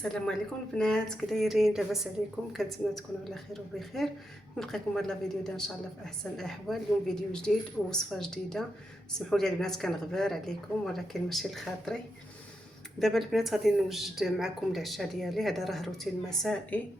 السلام عليكم البنات، كي دايرين؟ لاباس عليكم؟ كنتمنى تكونوا على خير وبخير. نلقاكم هذا الفيديو ان شاء الله في احسن الاحوال. اليوم فيديو جديد ووصفه جديده. سمحوا لي البنات كنغبر عليكم ولكن ماشي لخاطري. دابا البنات غادي نوجد معكم العشاء ديالي. هذا راه روتين مسائي.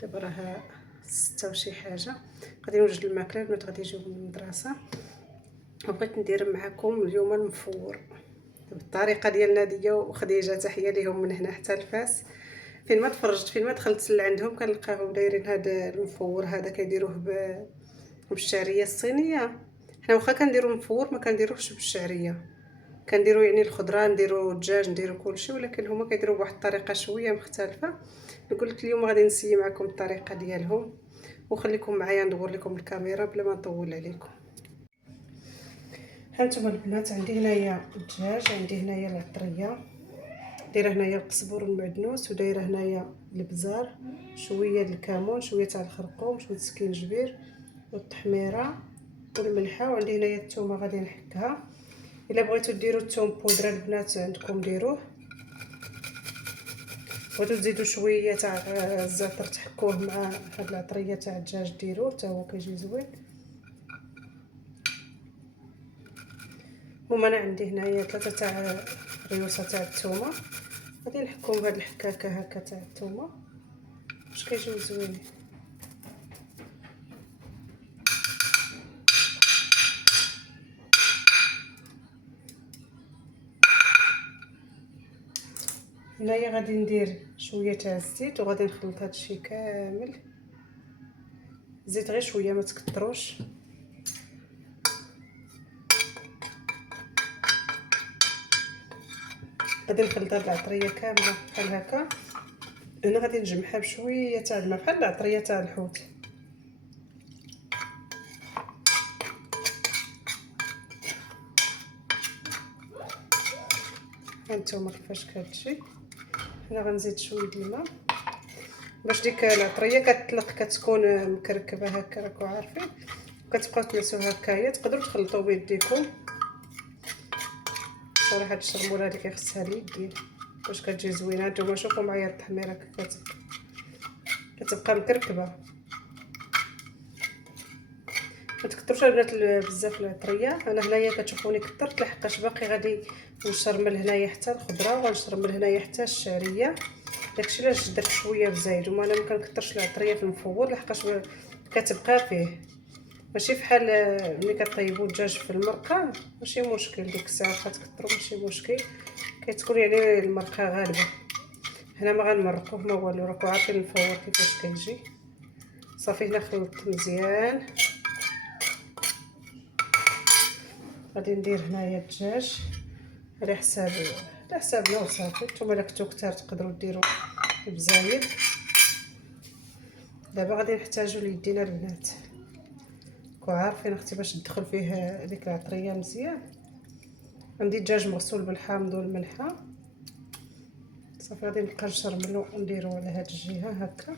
دابا راه 6 وشي حاجه. غادي نوجد الماكله. البنات غادي يجيو من المدرسه وبغيت ندير معكم اليوم المفور بالطريقه ديالنا ديا. وخديجه تحيه ليهم من هنا حتى لفاس. فين ما تفرجت فين ما دخلت لعندهم كنلقاهم دايرين هذا المفور. هذا كيديروه بالشعريه الصينيه. حنا واخا كنديروا المفور ما كنديروهش بالشعريه، كنديروا يعني الخضره، نديروا الدجاج، نديروا كلشي، ولكن هما كيديروا بواحد الطريقه شويه مختلفه. نقول لك اليوم غادي نسيي معكم الطريقه ديالهم، وخليكم معايا ندور لكم الكاميرا بلا ما نطول عليكم. هانتوما البنات، عندي هنايا الدجاج، عندي هنايا العطريه، دايره هنايا القزبر والمعدنوس، ودايره هنايا البزار، شويه د الكمون، شويه تاع الخرقوم، شويه السكينجبير والتحميره والملحه. وعندي هنايا الثومه غادي نحكها. الا بغيتو ديروا الثوم بودره البنات عندكم ديروه. بغيتو تزيدوا شويه تاع الزعتر تحكوه مع هاد العطريه تاع الدجاج ديروه حتى هو كيجي زوين. المهم انا عندي هنايا 3 تاع ريوسه تاع الثومه، غادي نحكهم بهاد الحكاكه هكا تاع الثومه باش كيجيو زوينين. هنايا غادي ندير شويه تاع الزيت وغادي نخلط هادشي كامل. الزيت غير شويه ما تكتروش. غادي نخلط هاد العطريه كامله بحال هكا. هنا غادي نجمعها بشويه تاع الماء بحال العطريه تاع الحوت. هانتوما كيفاش كتجي. هنا غنزيد شويه الماء باش ديك العطريه كتطلق، كتكون مكركبه هكا، راكم عارفين. كتبقاو تلسوها هكايا. تقدروا تخلطوا بيديكم. صراحه هاد الشرموله هادي كيخصها اليد باش كتجي زوينه. نتوما شوفوا معايا التحميره كيف كتبقى مكركبه. ما تكثرش البنات بزاف العطريه. انا هنايا كتشوفوني كثرت لحقاش باقي غادي نشرمل هنايا حتى الخضره وغنشرمل هنايا حتى الشعريه. داكشي علاش درت شويه بزايد. وما انا ما كنكثرش العطريه في المفور لحقاش كتبقى فيه. ماشي بحال ملي كطيبوا الدجاج في المرقه، ماشي مشكل ديك الساعه كتكثروا ماشي مشكل، كتكون يعني المرقه غالبه. هنا ما غنمرقوه ما والو، راكم عارفين المفور كيفاش كيجي. صافي هنا خلطت مزيان. غادي ندير هنايا الدجاج على حسابنا وصافي. نتوما الا كنتو كثار تقدروا ديروا بزايد. دابا غادي نحتاجوا ليدينا البنات. راكم عارفين اختي باش ندخل فيه ديك العطريه مزيان. عندي دجاج مغسول بالحامض والملحه. صافي غادي نبقى نشرملو ونديرو على هاد الجهه هكا.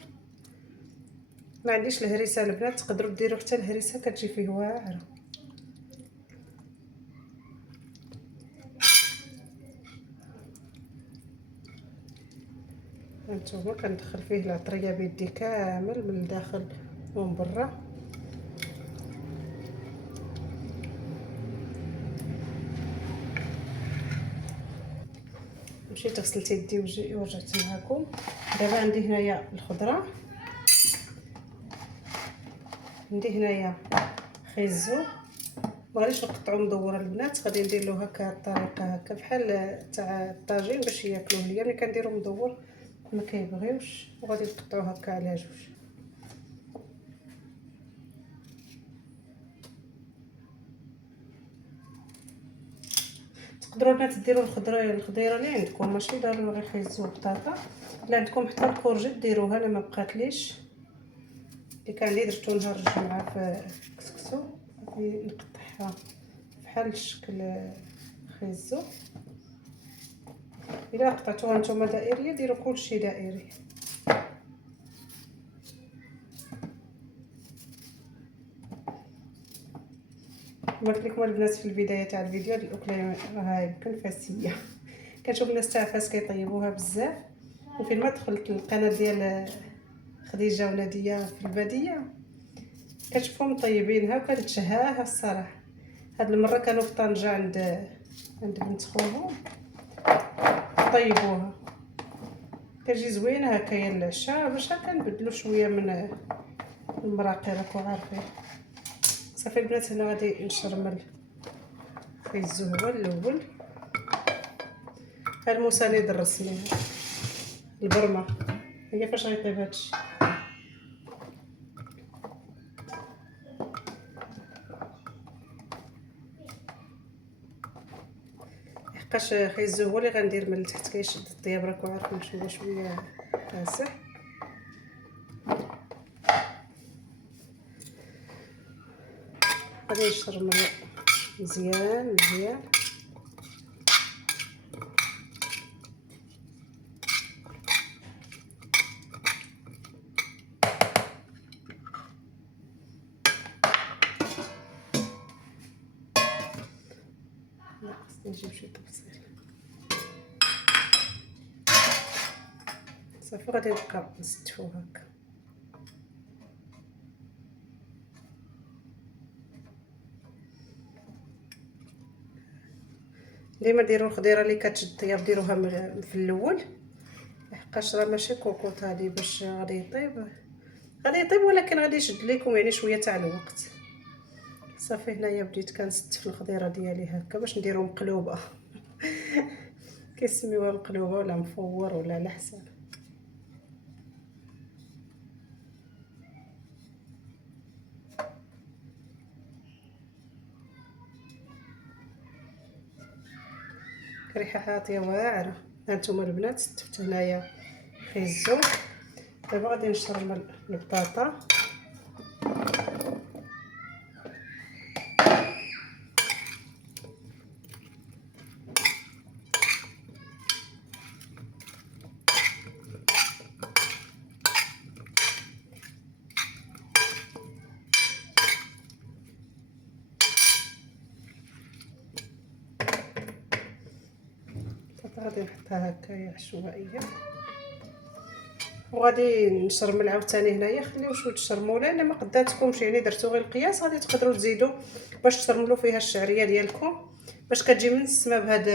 ما عنديش الهريسه البنات، تقدروا ديروا حتى الهريسه كتجي فيه واعره. هانتوما كندخل فيه العطريه بيدي كامل من الداخل ومن برا. مشيت غسلت يدي ورجعت معكم. دابا عندي هنايا الخضره، عندي هنايا خيزو. مغاديش نقطعو مدوره البنات، غادي ندير له هكا الطريقه هكا بحال تاع الطاجين باش ياكلوه ليا. ملي كنديرو مدور ما كيبغيوش، وغادي نقطعو هكا على جوج. تقدروا البنات ديروا الخضيره اللي عندكم، ماشي ضروري غير خيزو وبطاطا. الا عندكم حتى الكورجيت ديروها. انا ما بقاتليش اللي كان لي درتو نهار الجمعه في كسكسو. غادي نقطعها بحال الشكل خيزو. الا قطعتوها نتوما دائريه ديروا كلشي دائري. كما قلت لكم البنات في البدايه تاع الفيديو، هاد الاكله راها يمكن فاسيه. كنشوف الناس تاع فاس كيطيبوها بزاف، وفين ما دخلت القناه ديال خديجه وناديه في الباديه كتشوفهم طيبينها وكنتشهاها الصراحه. هاد المره كانوا في طنجه عند بنت خوهم طيبوها، كتجي زوينه هكايا العشاء باش كنبدلو شويه من المراقي راكو عارفين. صافي البنات هنا غادي نشرمل خيزو هو الاول. المساند الرسمي البرمه هي فاش غيطيب هادشي. لحقاش خيزو هو اللي غندير من التحت كيشد الطياب راكو عارفين شويه شويه فاسح. غادي نشرمل مزيان مزيان. لا خصني نجيب شي تفصيل. صافي غادي نبقى نستفو هكا. ديما ديروا الخضيره اللي كتشد الطياب ديروها في الاول، لحقاش راه ماشي كوكوط هادي باش غادي يطيب ولكن غادي يشد لكم يعني شويه تاع الوقت. صافي هنايا بديت كنست في الخضيره ديالي هكا باش نديرو مقلوبه كيسميوها مقلوبه ولا مفور ولا على حسب. ريحه عاطيه واعره. هانتوما البنات ستفت هنايا خيزو. دابا غادي نشرمل البطاطا. غادي نحطها هكايا عشوائيه وغادي نشرمل عاوتاني هنايا. خليو شويه الشرموله الا ما قداتكمش يعني درتو غير القياس غادي تقدروا تزيدوا باش تشرملوا فيها الشعريه ديالكم باش كتجي منسمه بهاد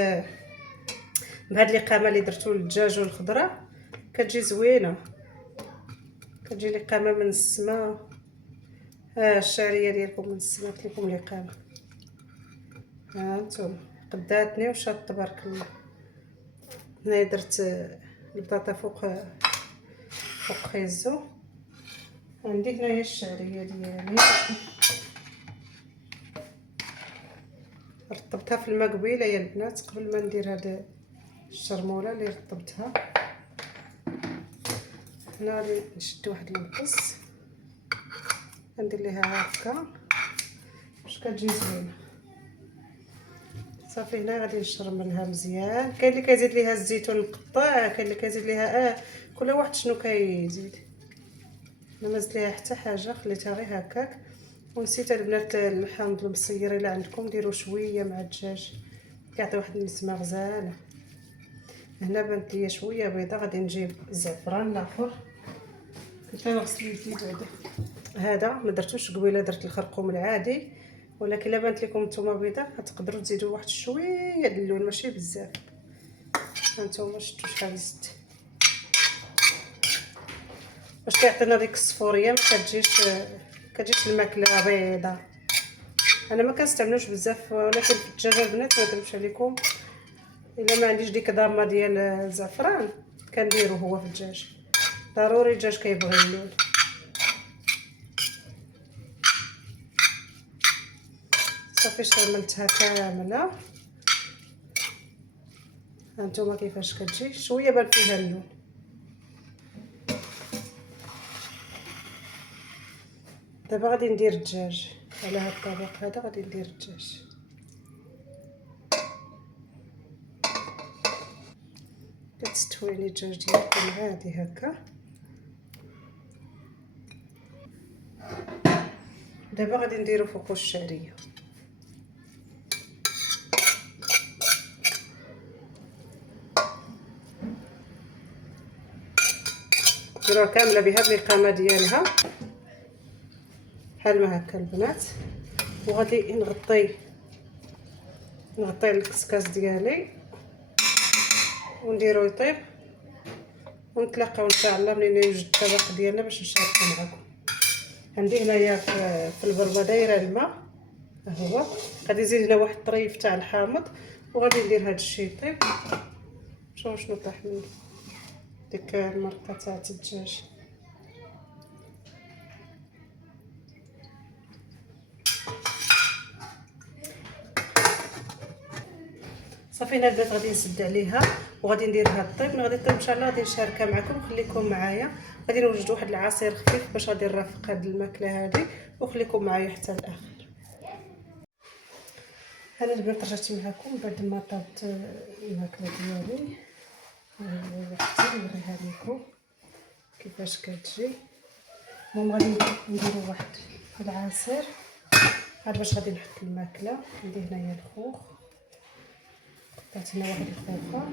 الاقامه اللي درتو للدجاج والخضره كتجي زوينه. كتجي الاقامه منسمه. الشعريه ديالكم منسمات لكم الاقامه. هانتوما قداتني وشاط تبارك الله. هنايا درت البطاطا فوق خيزو. عندي هنايا الشعريه ديالي رطبتها في الماء قبيله يا البنات قبل ما ندير هاد الشرموله اللي رطبتها. هنا غادي نشد واحد المقص ندير ليها هكا باش كتجي زوينه. صافي هنا غادي نشرملها مزيان. كاين اللي كيزيد ليها الزيتون مقطع، كاين اللي كيزيد ليها كل واحد شنو كيزيد. انا ما زدت ليها حتى حاجه خليتها غير هكاك. ونسيت البنات الحامض المصير الا عندكم ديروا شويه مع الدجاج كيعطي واحد النسمه غزاله. هنا بانت ليا شويه بيضه غادي نجيب الزعفران الاخر. كنت غسلت يدي بعدا هذا ما درتوش قبيله درت الخرقوم العادي ولكن الا بانت لكم نتوما بيضه غتقدروا تزيدوا واحد شويه د اللون ماشي بزاف. هانتوما شفتوا شحال زدت باش كيعطينا ديك الصفوريه ما كتجيش الماكله بيضه. انا ما كنستعملوش بزاف ولكن في الدجاجه البنات ما نكذبش عليكم الا ما عنديش ديك ضامه ديال الزعفران كنديرو هو في الدجاج. ضروري الدجاج كيبغي اللون. صافي شرملتها كامله. هانتوما كيفاش كتجي شويه بان فيها اللون. دابا غادي ندير الدجاج على هاد الطبق هذا. غادي ندير الدجاج كتستويني الدجاج ديالكم عادي هكا. دابا غادي نديرو فوقو الشعريه. ديروها كامله بهذه القامه ديالها بحال ما هكا البنات. وغادي نغطي الكسكاس ديالي ونديرو يطيب، ونتلاقاو ان شاء الله منين يوجد الطبق ديالنا باش نشاركو معكم. عندي هنايا في البرمه دايره الماء، ها هو. غادي نزيد هنا واحد الطريف تاع الحامض، وغادي ندير هذا الشيء يطيب. شوفوا شنو طاح مني، ديك المرقه تاع الدجاج. صافي هنا البنات غادي نسد عليها وغادي ندير هذا الطيب. من غادي يطيب ان شاء الله غادي نشاركها معكم. خليكم معايا، غادي نوجد واحد العصير خفيف باش غادي نرافق هذه الماكله هذه، وخليكم معايا حتى الاخر. انا البنات رجعت معكم بعد ما طابت الماكله ديالي. حتى نوريها لكم كيفاش كتجي. المهم غادي نديرو واحد العصير عاد باش غادي نحط الماكله. عندي هنايا الخوخ، درت هنا واحد الخوخه،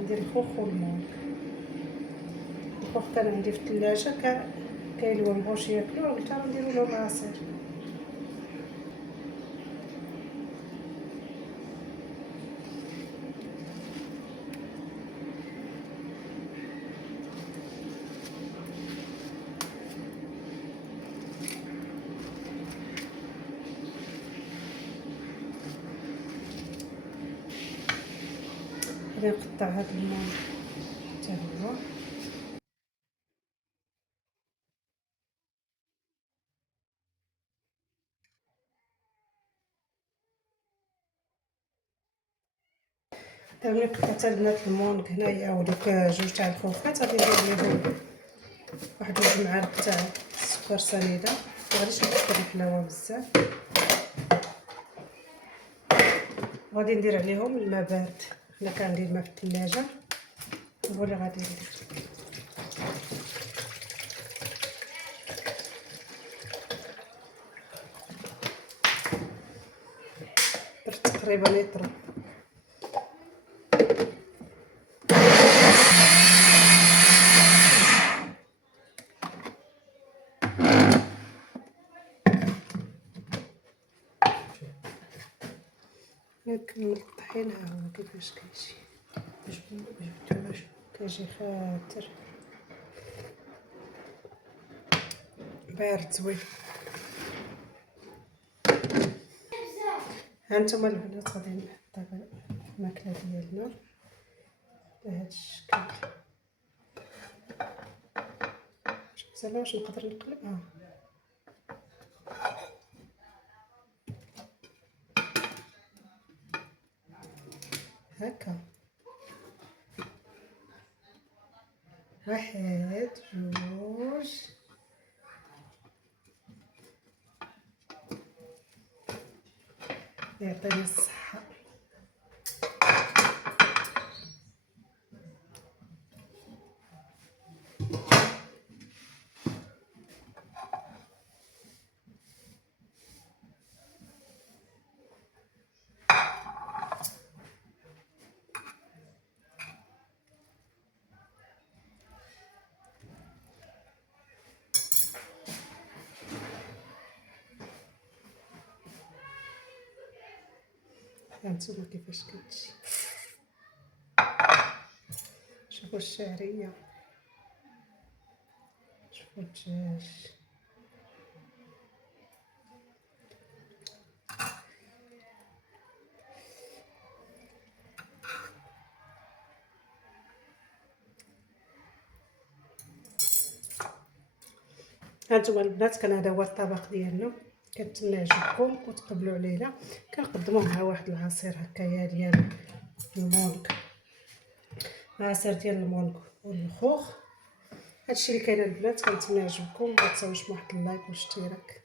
ندير الخوخ والمون. الخوخ كان عندي في الثلاجه، كاين اللي مبغوش ياكلوه، قلت راه نديرو لهم عصير. غادي نقطع هاد المون حتى هو. ملي قطعت البنات المونك هنايا ودوك جوج تاع الخوخات، غادي ندير ليهم واحد 2 معالق تاع السكر سنيده. مغاديش نكثر الحلاوه بزاف، وغادي ندير عليهم الماء بارد. انا كندير الماء في الثلاجه، هو اللي غادي ندير. درت تقريبا لتر. نكمل الطحين. ها هو كيفاش كيجي، باش كيجي خاطر بارد زوين. هانتوما البنات غادي نحط الماكله ديالنا بهذا الشكل. زعما واش نقدر نقلبها هكا؟ 1 2 يعطيني الصحة. هانتوما كيفاش كتجي. شوفوا الشعريه، شوفوا الدجاج. هانتوما البنات كان هذا هو الطبق ديالنا. كنتمنى يعجبكم وتقبلوا علينا. كنقدموه مع واحد العصير هكايا ديال المونك، عصير ديال المونك والخوخ. هادشي اللي كاين البنات. كنتمنى يعجبكم، ما تنساوش بواحد اللايك والاشتراك.